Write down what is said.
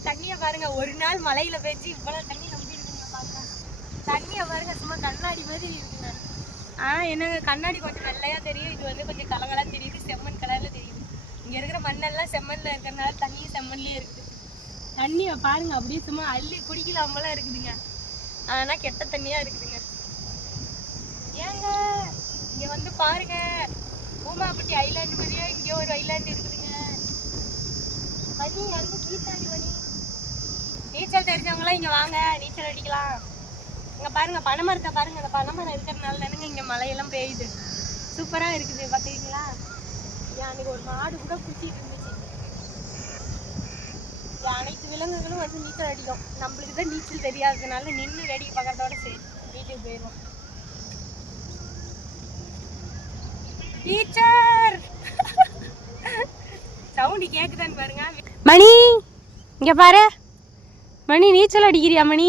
ஆறு தண்ணியை பாருங்க ஒரு நாள் மலையில பெஞ்சு இவ்வளவு தண்ணி நம்பி இருக்குங்க பாருங்க தண்ணியை பாருங்க சும்மா கண்ணாடி மாதிரி இருக்குங்க. ஆ என்னங்க கண்ணாடி கொஞ்சம் நல்லையா தெரியும். இது வந்து கொஞ்சம் கலகலா தெரியுது செம்மண் கலர்ல தெரியுது. இங்க இருக்கிற மண்ணெல்லாம் செம்மண்ல இருக்கிறதுனால தண்ணியும் செம்மண்லயே இருக்குது. தண்ணியை பாருங்க அப்படியே சும்மா அள்ளி குடிக்கலாம் போல இருக்குதுங்க. ஆனா கெட்ட தண்ணியா இருக்குதுங்க. ஏங்க இங்க வந்து பாருங்க பூமாப்பட்டி ஐலாண்டு மாதிரியே இங்கே ஒரு ஐலாண்டு இருக்குதுங்க. மணி அங்கே கீழ்த்தாண்டி மணி நீச்சல் தெரிஞ்சவங்களாம் இங்கே வாங்க நீச்சல் அடிக்கலாம். இங்கே பாருங்க பனைமரத்தை பாருங்க அந்த பனைமரம் இருக்கிறதுனால தானுங்க இங்கே மழையெல்லாம் பெய்யுது. சூப்பராக இருக்குது பார்த்தீங்களா அன்னைக்கு ஒரு மாடு கூட குச்சிட்டு இருந்துச்சு. அனைத்து விலங்குகளும் வந்து நீச்சல் அடிக்கும். நம்மளுக்கு தான் நீச்சல் தெரியாததுனால நின்று வேடிக்கை பக்கத்தோட சரி வீட்டுக்கு போயிடுவோம் டீச்சர்! சவுண்டு கேக்குதான்னு பாருங்க. மணி இங்க பாரு. மணி நீச்சல் அடிக்கிறியா மணி?